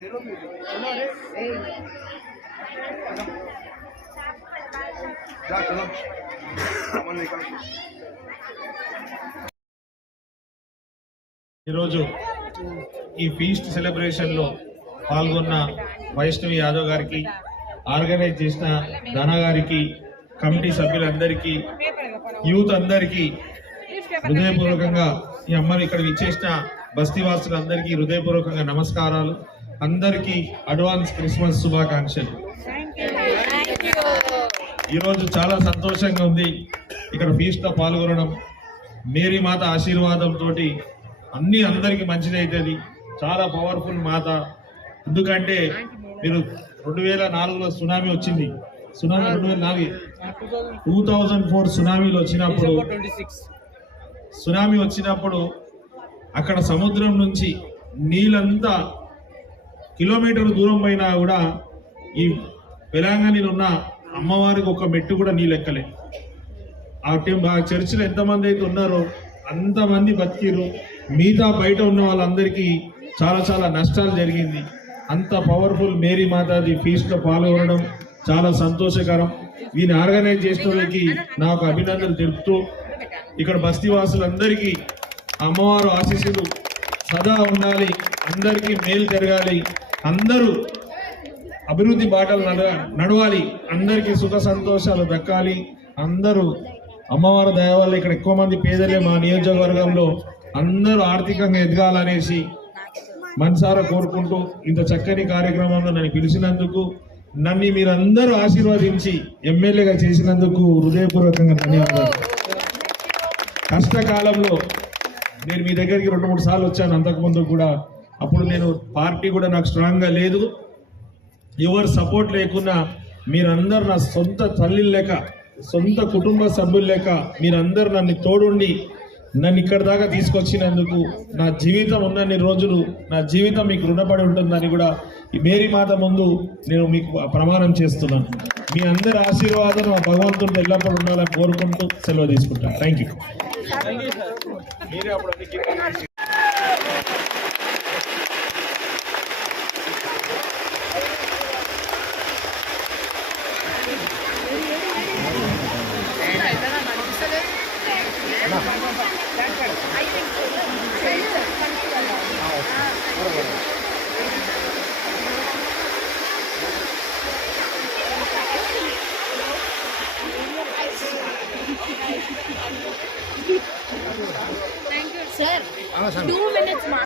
ఈరోజు ఈ feast celebration లో పాల్గొన్న వైష్ణవి యాదవ్ గారికి, ఆర్గనైజ్ చేసిన ధన గారికి, కమిటీ సభ్యులందరికీ, యూత్ అందరికీ హృదయపూర్వకంగా, ఈ అమ్మని ఇక్కడ విచ్చేసిన బస్తీవాసులందరికీ హృదయపూర్వకంగా నమస్కారాలు. అందరికీ అడ్వాన్స్ క్రిస్మస్ శుభాకాంక్షలు. ఈరోజు చాలా సంతోషంగా ఉంది ఇక్కడ ఫీస్ట్ లో పాల్గొనడం. మేరీ మాత ఆశీర్వాదంతో అన్ని అందరికి మంచిదైతుంది. చాలా పవర్ఫుల్ మాత. ఎందుకంటే మీరు 2004లో సునామీ వచ్చింది. సునామీ 2004 సునామీలో వచ్చినప్పుడు అక్కడ సముద్రం నుంచి నీళ్ళంతా కిలోమీటర్ దూరం పైన కూడా ఈ తెలంగాణలో ఉన్న అమ్మవారికి ఒక మెట్టు కూడా నీళ్ళు ఎక్కలే. ఆ చర్చిలో ఎంతమంది అయితే ఉన్నారో అంతమంది బతికిరు. మిగతా బయట ఉన్న వాళ్ళందరికీ చాలా చాలా నష్టాలు జరిగింది. అంత పవర్ఫుల్ మేరీ మాతాది ఫీస్ట్ లో పాల్గొనడం చాలా సంతోషకరం. దీన్ని ఆర్గనైజ్ చేసిన వాళ్ళకి నాకు అభినందనలు తెలుపుతూ, ఇక్కడ బస్తీవాసులందరికీ అమ్మవారు ఆశీస్సులు సదా ఉండాలి, అందరికీ మేలు జరగాలి, అందరూ అభివృద్ధి బాటలు నడవాలి, అందరికీ సుఖ సంతోషాలు దక్కాలి. అందరూ అమ్మవారి దయ వల్ల ఇక్కడ ఎక్కువ మంది పేదలే మా నియోజకవర్గంలో అందరూ ఆర్థికంగా ఎదగాలనేసి మనసారా కోరుకుంటూ, ఇంత చక్కని కార్యక్రమంలో నన్ను పిలిచినందుకు, నన్ను మీరందరూ ఆశీర్వదించి ఎమ్మెల్యేగా చేసినందుకు హృదయపూర్వకంగా ధన్యవాదాలు. కష్టకాలంలో నేను మీ దగ్గరికి 2-3 సార్లు వచ్చాను. అంతకుముందు కూడా అప్పుడు నేను పార్టీ కూడా నాకు స్ట్రాంగ్గా లేదు. ఎవరు సపోర్ట్ లేకున్నా మీరందరూ నా సొంత తల్లి లెక్క, సొంత కుటుంబ సభ్యులు లెక్క మీరందరూ నన్ను తోడుండి నన్ను ఇక్కడ దాకా తీసుకొచ్చినందుకు నా జీవితం ఉన్నన్ని రోజులు నా జీవితం మీకు రుణపడి ఉంటుందని కూడా ఈ మేరీ మాత ముందు నేను మీకు ప్రమాణం చేస్తున్నాను. మీ అందరి ఆశీర్వాదం ఆ భగవంతుడు ఎల్లప్పుడూ ఉండాలని కోరుకుంటూ సెలవు తీసుకుంటాను. Thank you.